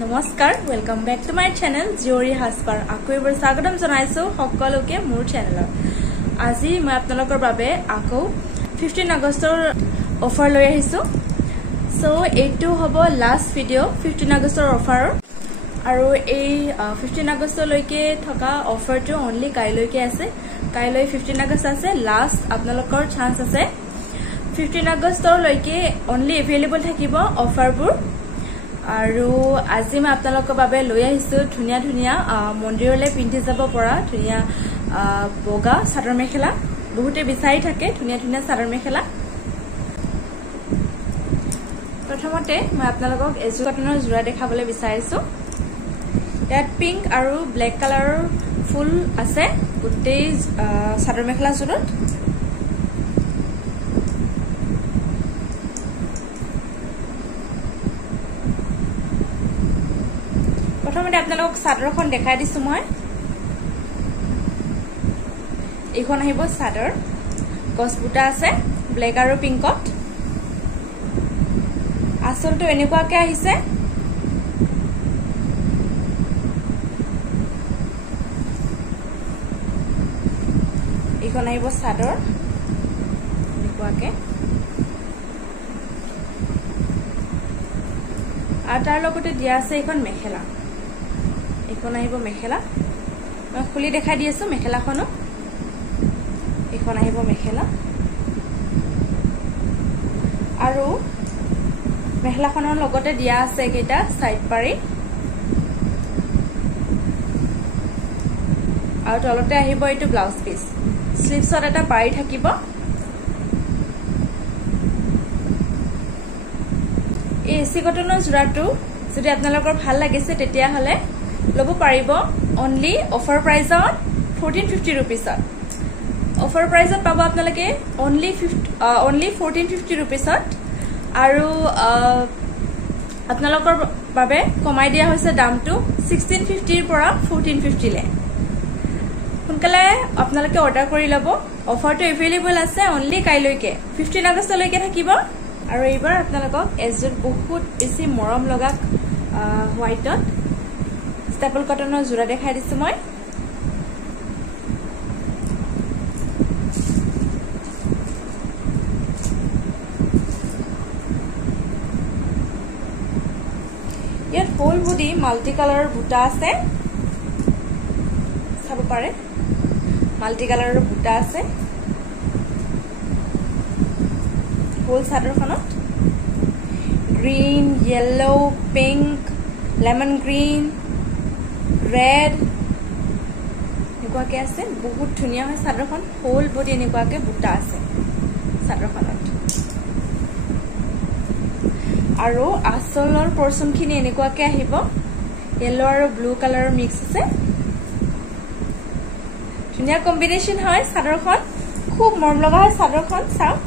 নমস্কাৰ welcome back to my channel জিওৰি হাস্কাৰ আকৌ এবাৰ স্বাগতম জনাইছো সকলোকে মোৰ চ্যানেলত আজি মই আপোনালোকৰ বাবে আকৌ 15 আগষ্টৰ অফাৰ লৈ আহিছো সো এইটো হ'ব লাষ্ট ভিডিও 15 আগষ্টৰ অফাৰ আৰু এই 15 আগষ্টলৈকে থকা অফাৰটো অনলি কাইলৈকে আছে কাইলৈ 15 আগষ্ট আছে লাষ্ট আপোনালোকৰ চান্স আছে 15 আগষ্টলৈকে অনলি এভেইলেবল থাকিব অফাৰবোৰ আৰু আজি মই আপোনালোকৰ বাবে লৈ আহিছো ধুনিয়া ধুনিয়া মন্দিৰলৈ পিন্ধি যাব পৰা ধুনিয়া বগা চাদৰ মেখেলা বহুতে বিচাৰি থাকে ধুনিয়া ধুনিয়া চাদৰ মেখেলা প্ৰথমতে মই আপোনালোকক এজু কটনৰ জোৰা দেখাবলৈ বিচাৰিছো ইয়াত পিংক আৰু ব্ল্যাক কালাৰৰ ফুল আছে গোটেই চাদৰ মেখেলা জোৰত প্ৰথমতে আপোনালোকক চাদৰখন দেখাই দিছো মই এইখন আহিব চাদৰ গছবুটা আছে ব্ল্যাক আৰু পিংকত আসলটো এনেকুৱাকে আহিছে এইখন আহিব চাদৰ এনেকুৱাকে আৰু তাৰ লগতে দিয়া আছে এইখন মেখেলা এইখন আহিব মেখেলা মই খুলি দেখাই দি আছো মেখেলাখনো এইখন আহিব মেখেলা আৰু মেখেলাখনৰ লগতে দিয়া আছে কেইটা সাইড পাৰি আৰু তলতে আহিব এইটো ব্লাউজ পিস স্লিভছত এটা পাৰি থাকিব এই এসি কটনৰ জোৰাটো যদি আপোনালোকৰ ভাল লাগিছে তেতিয়া হলে লব পাৰিব অনলি অফাৰ প্ৰাইজত 1450 रुपीसত অফাৰ প্ৰাইজত পাব আপোনালোকে অনলি 1450 रुपीसত আৰু আপোনালোকৰ বাবে কমাই দিয়া হৈছে দামটো 1650 ৰ পৰা 1450 লে সোনকালে আপোনালোকে অৰ্ডাৰ কৰি লব অফাৰটো এভেইলেবল আছে অনলি কাইলৈকে 15 আগষ্টলৈকে থাকিব আৰু এইবাৰ আপোনালোকক এজোৰ বহুত বেছি মৰম লগা হোৱাইটত স্টেপল কটনৰ জোৰা দেখাই দিছো মই ইয়াত ফুল বডি মাল্টি কালাৰৰ বুটা আছে চাব পাৰে মাল্টি কালাৰৰ বুটা আছে ফুল চাদৰখনত green yellow pink lemon green red এনেকুৱাকে আছে বহুত ধুনিয়া হয় চাদৰখন ফুল বডি এনেকুৱাকে বুটা আছে চাদৰখনত আৰু আসলৰ পৰচনখিনি এনেকুৱাকে আহিব yellow আৰু ব্লু কালাৰৰ মিক্স আছে ধুনিয়া কম্বিনেশন হয় চাদৰখন খুব মৰম লগা হয় চাদৰখন চাওক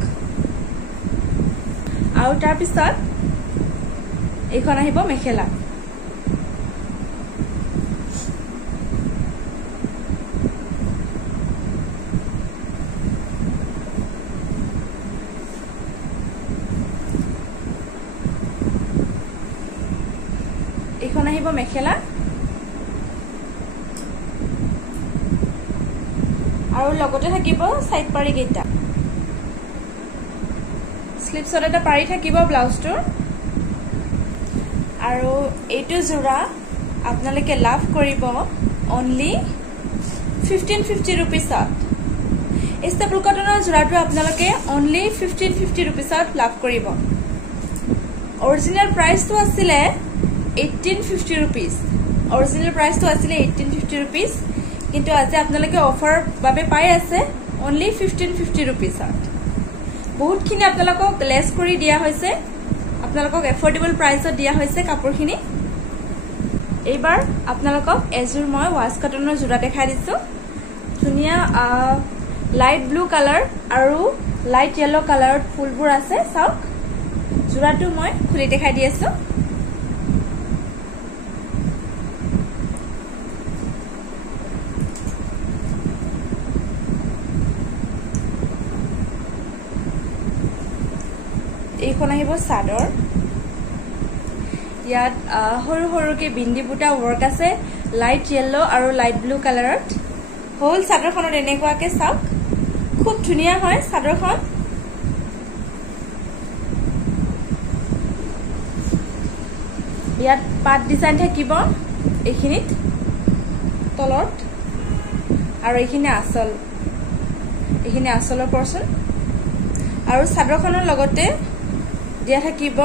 আৰু তাৰ পিছত এইখন আহিব মেখেলা এইখন আহিব মেখেলা আৰু লগতে থাকিব সাইড পাৰি কেইটা স্লিভছত এটা পাৰি থাকিব ব্লাউজটো আৰু এইটো জোৰা আপোনালোকে লাভ কৰিব অনলি 1550 रुपीसত এই স্টেপল কটনৰ জোৰাটো আপোনালোকে অনলি 1550 रुपीसত লাভ কৰিব অৰিজিনাল প্ৰাইসটো আছিল 1850 रुपीस অৰিজিনাল প্ৰাইসটো আছিল 1850 रुपीस কিন্তু আজি আপোনালোকে অফাৰ বাবে পাই আছে অনলি 1550 रुपीसত বহুতখিনি আপোনালোকক লেস কৰি দিয়া হৈছে আপোনালোকক এফৰ্ডেবল প্ৰাইসত দিয়া হৈছে কাপোৰখিনি এইবাৰ আপোনালোকক এজুৰ মই ওয়াশ কটনৰ জোৰা দেখাই দিছো ধুনিয়া লাইট ব্লু কালাৰ আৰু লাইট yellow কালাৰত ফুলবোৰ আছে চাওক জোৰাটো মই খুলি দেখাই দি আছো এইখন আহিব চাদৰ ইয়াত সৰু সৰুকে বিন্দি বুটা ৱৰ্ক আছে লাইট য়েলো আৰু লাইট ব্লু কালাৰত হোল চাদৰখনত এনেকুৱাকে চাওক খুব ধুনীয়া হয় চাদৰখন ইয়াত পাট ডিজাইন থাকিব এইখিনিত তলত আৰু এইখিনি আচলৰ পৰচন আৰু চাদৰখনৰ লগতে দিয়া থাকিব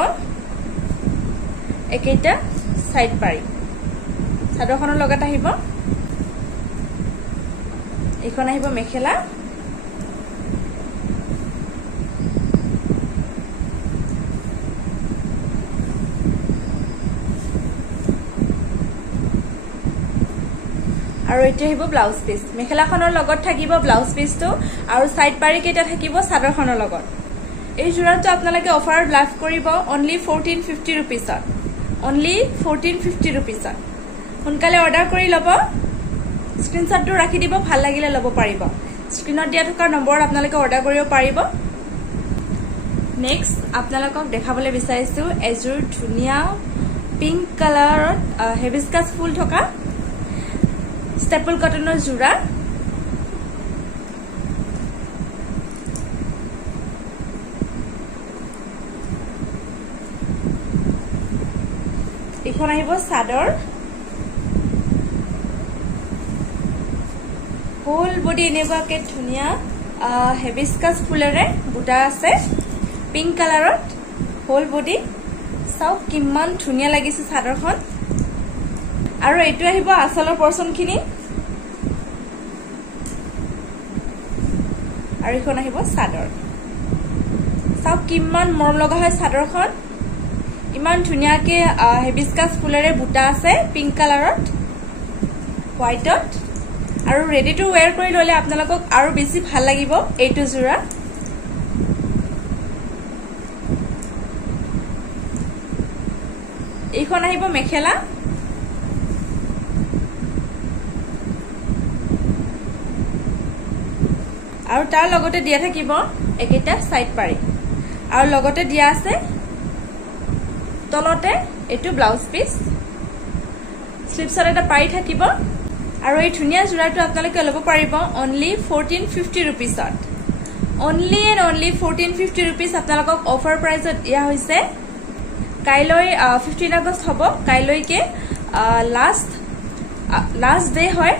একেইটা সাইড পাৰি চাদৰখনৰ লগত আহিব এইখন আহিব মেখেলা আৰু এটা আহিব ব্লাউজ পিস মেখেলাখনৰ লগত থাকিব ব্লাউজ পিসটো আৰু সাইড পাৰি কেটা থাকিব চাদৰখনৰ লগত এই জোৰাটো আপোনালোকে অফাৰত লাভ কৰিব only 1450 rupees only 1450 rupees সোনকালে অৰ্ডাৰ কৰি লব স্ক্ৰিনশ্বটটো ৰাখি দিব ভাল লাগিলে লব পাৰিব স্ক্ৰিনত দিয়া থকা নম্বৰ আপোনালোকে অৰ্ডাৰ কৰিব পাৰিব নেক্সট আপোনালোকক দেখাবলৈ বিচাৰিছো এজোৰ ধুনিয়া পিংক কালাৰত হেবিস্কাস ফুল থকা স্টেপল কটনৰ জোৰা এখন আহিব সাদৰ হোল বডি এনেকুৱাকে ধুনিয়া হেবিস্কাস ফুলেৰে বুটা আছে পিংক কালাৰত হোল বডি চাওক কিমান ধুনিয়া লাগিছে সাদৰখন আৰু এইটো আহিব আচলৰ পৰচনখিনি আৰু এখন আহিব সাদৰ চাওক কিমান মৰম লগা হয় সাদৰখন ইমান ধুনিয়াকে হেবিস্কাস ফুলেৰে বুটা আছে পিংক কালাৰত হোৱাইটত আৰু ৰেডি টু ওয়্যাৰ কৰি ললে আপোনালোকক আৰু বেছি ভাল লাগিব এইটো জোৰা এইখন আহিব মেখেলা আৰু তাৰ লগতে দিয়া থাকিব একেটা সাইড পাৰি আৰু লগতে দিয়া আছে তলতে এটো ব্লাউজ পিস স্লিপছৰ এটা পাৰি থাকিব আৰু এই ধুনিয়া জোৰাটো আপোনালোকে লব পাৰিব only 1450 rupees only and only 1450 rupees আপোনালোকক অফাৰ প্ৰাইসত দিয়া হৈছে কাইলৈ 15 আগষ্ট হ'ব কাইলৈকে লাষ্ট ডে হয়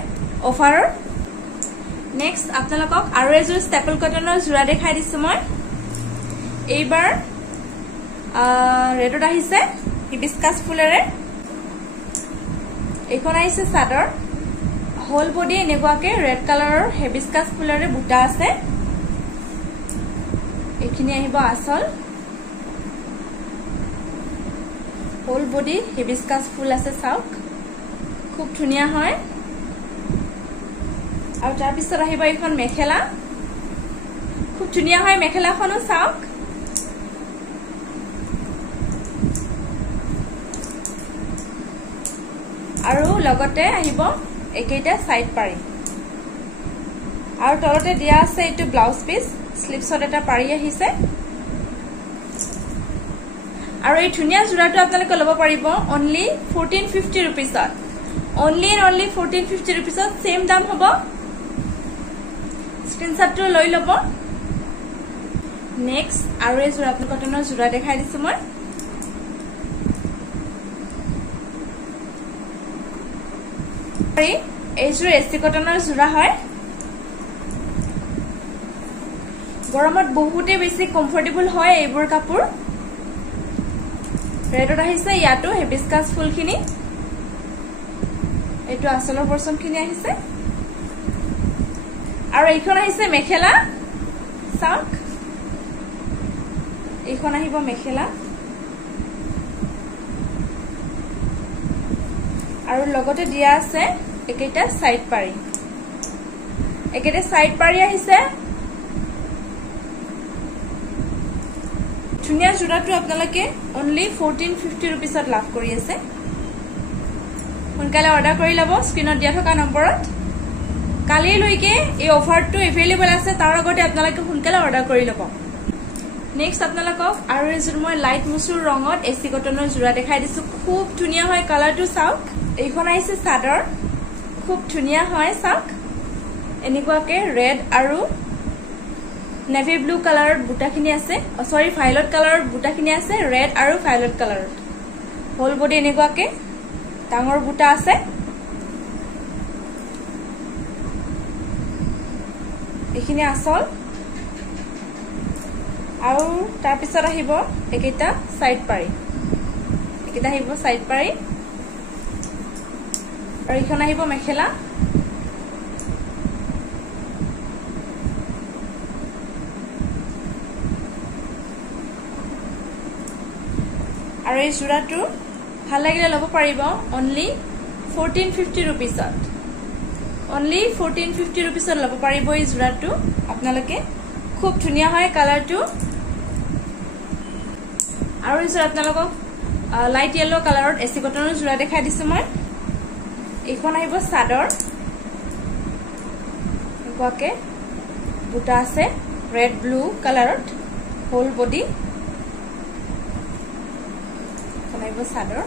অফাৰৰ নেক্সট আপোনালোকক আৰু এজোৰ স্টেপল কটনৰ জোৰা দেখাই দিছো মই এইবাৰ ৰেডত আহিছে হিবিস্কাস ফুলেৰে এখন আহিছে সাদৰ হোল বডি এনেকুৱাকে ৰেড কালাৰৰ হিবিস্কাস ফুলেৰে বুটা আছে এইখিনি আহিব আচল হোল বডি হিবিস্কাস ফুল আছে চাওক খুব ধুনিয়া হয় আৰু তাৰ পিছত আহিব এখন মেখেলা খুব ধুনিয়া হয় মেখেলাখনো চাওক আৰু লগতে আহিব একেইটা সাইড পাৰি আৰু তলতে দিয়া আছে এটো ব্লাউজ পিস স্লিপছত এটা পাৰি আহিছে আৰু এই ধুনিয়া জোৰাটো আপোনালোকে লব পাৰিব only 1450 rupees only and only 1450 rupees same দাম হ'ব স্ক্ৰিনশ্বটটো লৈ লব নেক্সট আৰু এই জোৰা আপোনালোকৰ কটনৰ জোৰা দেখাই দিছো মই এইজোৰ এচি কটনৰ জোৰা হয় গৰমত বহুতে বেছি কমফৰ্টেবল হয় এইবোৰ কাপোৰ ৰেডত আহিছে ইয়াতো হেবিস্কাস ফুলখিনি এইটো আচলৰ পৰচনখিনি আহিছে আৰু এইখন আহিছে মেখেলা চাওক এইখন আহিব মেখেলা আৰু লগতে দিয়া আছে একেটা সাইড পাৰি আহিছে ধুনিয়া জোৰাটো আপোনালোকে only 1450 rupees লাভ কৰি আছে সোনকালে অৰ্ডাৰ কৰি লব স্ক্ৰিনত দিয়া থকা নম্বৰত কালিলৈকে এই অফাৰটো এভেইলেবল আছে তাৰ আগতে আপোনালোকে সোনকালে অৰ্ডাৰ কৰি লব নেক্সট আপোনালোকক আৰু এযোৰ মই লাইট মুচুৰ ৰঙত এচি কটনৰ জোৰা দেখাই দিছো খুব ধুনীয়া হয় কালাৰটো চাওক এইখন আহিছে চাদৰ খুব ধুনীয়া হয় চাওক এনেকুৱাকে ৰেড আৰু নেভি ব্লু কালাৰৰ বুটাখিনি আছে সৰি ভায়োলেট কালাৰৰ বুটাখিনি আছে ৰেড আৰু ভায়োলেট কালাৰত হোল বডি এনেকুৱাকে ডাঙৰ বুটা আছে এইখিনি আসল আৰু তাৰ পিছত আহিব একেটা সাইড পাৰি একেটা আহিব সাইড পাৰি আৰু ইখন আহিব মেখেলা আৰু এই জোৰাটো ভাল লাগিলে ল'ব পাৰিব অনলি 1450 रुपीसত অনলি 1450 रुपीसত ল'ব পাৰিব এই জোৰাটো আপোনালোকে খুব ধুনীয়া হয় কালাৰটো আৰু এই জোৰা আপোনালোকক লাইট ইয়েলো কালাৰত এচি কটনৰ জোৰা দেখাই দিছো মই এইখন আহিব চাদৰ এনেকুৱাকে বুটা আছে ৰেড ব্লু কালাৰত হোল বডি আহিব চাদৰ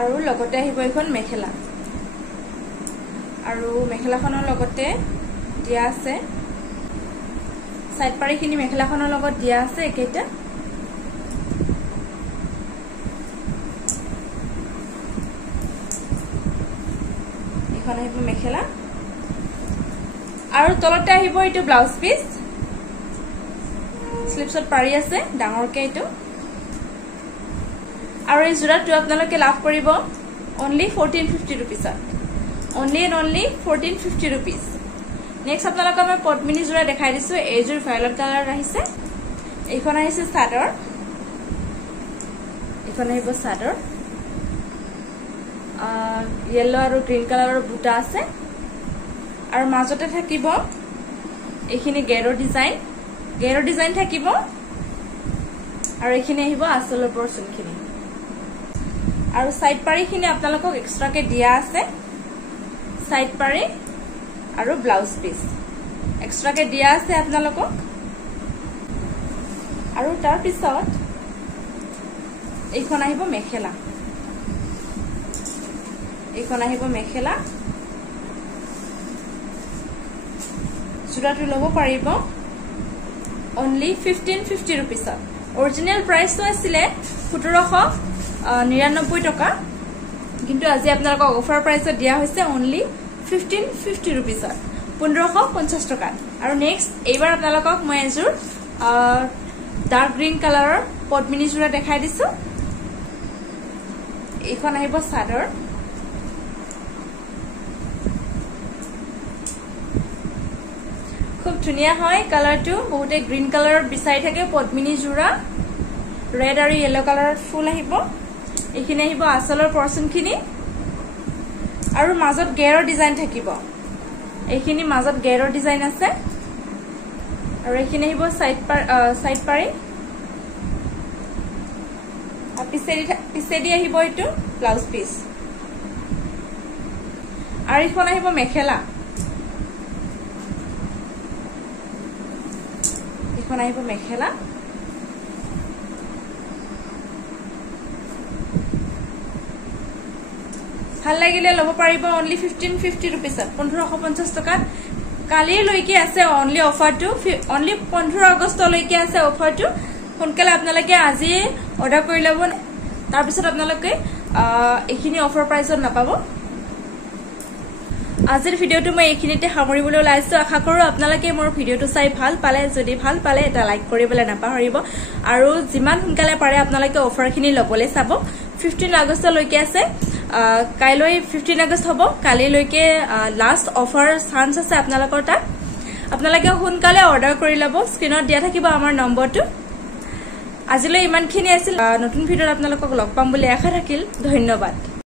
আৰু লগতে আহিব এখন মেখেলা আৰু মেখেলাখনৰ লগতে দিয়া আছে সাইড পাৰিখিনি মেখেলাখনৰ লগত দিয়া আছে একেটা এখন আহিব মেখেলা আৰু তলতে আহিব এইটো ব্লাউজ পিস স্লিপছত পাৰি আছে ডাঙৰকে এইটো আৰু এই জোৰাটো আপোনালোকে লাভ কৰিব অনলি 1450 रुपीसত only and only 1450 rupees next আপোনালোকক মই পদ্মিনী জোৰা দেখাই দিছো এইযোৰ ভায়োলেট কালাৰ আহিছে এইখন আহিছে চাদৰ এইখন আহিব চাদৰ ইয়েলো আৰু গ্ৰীণ কালাৰৰ বুটা আছে আৰু মাজতে থাকিব এইখিনি গেৰো ডিজাইন থাকিব আৰু এইখিনি আহিব আসলৰ পৰচনখিনি আৰু সাইড পাৰিখিনি আপোনালোকক এক্সট্ৰাকে দিয়া আছে সাইড পাৰি আৰু ব্লাউজ পিস এক্সট্ৰাকে দিয়া আছে আপোনালোকক আৰু তাৰ পিছত এইখন আহিব মেখেলা জোৰাটো ল'ব পাৰিব only 1550 रुपीसत ओरिजिनल प्राइस तो आছিলে 1799 टका किंतु আজি আপোনালোকক অফাৰ প্ৰাইসত দিয়া হৈছে only 1550 रुपीसत 1550 टका আৰু নেক্সট এইবাৰ আপোনালোকক মই এজোৰ ডাৰ্ক গ্ৰীণ কালাৰৰ পদ্মিনী জোৰা দেখাই দিছো এইখন আহিব চাদৰ খুব ধুনীয়া হয় কালাৰটো বহুতে গ্ৰীণ কালাৰ বিচাৰি থাকে পদ্মিনী জোৰা ৰেড আৰু ইয়েলো কালাৰৰ ফুল আহিব এইখিনি আহিব আসলৰ পৰচনখিনি আৰু মাজত গেৰৰ ডিজাইন থাকিব এইখিনি মাজত গেৰৰ ডিজাইন আছে আৰু এইখিনি আহিব সাইড পাৰি আৰু পিছেদি আহিব এইটো ব্লাউজ পিস আৰু এইখন আহিব মেখেলা এইখন আহিব মেখেলা ভাল লাগিলে ল'ব পাৰিব only 1550 रुपीसत 1550 টকা কালি লৈকে আছে only অফাৰটো only 15 আগষ্ট লৈকে আছে অফাৰটো সোনকালে আপোনালোকে আজি অৰ্ডাৰ কৰি ল'ব তাৰ পিছত আপোনালোকে এইখিনি অফাৰ প্ৰাইসত নাপাব আজিৰ ভিডিওটো মই এইখিনিতে সামৰিবলৈ ওলাইছো আশা কৰো আপোনালোকে মোৰ ভিডিওটো চাই ভাল পালে যদি ভাল পালে এটা লাইক কৰিবলৈ নাপাহৰিব আৰু যিমান সোনকালে পাৰে আপোনালোকে অফাৰখিনি ল'বলৈ চাব 15 আগষ্ট লৈকে আছে কাইলৈ 15 আগষ্ট হ'ব কালি লৈকে লাষ্ট অফাৰ চান্স আছে আপোনালোকৰ তাত আপোনালোকে সোনকালে অৰ্ডাৰ কৰি ল'ব স্ক্ৰিনত দিয়া থাকিব আমাৰ নম্বৰটো আজিলৈ ইমানখিনি আছিল নতুন ভিডিওত আপোনালোকক লগ পাম বুলি আশা থাকিল ধন্যবাদ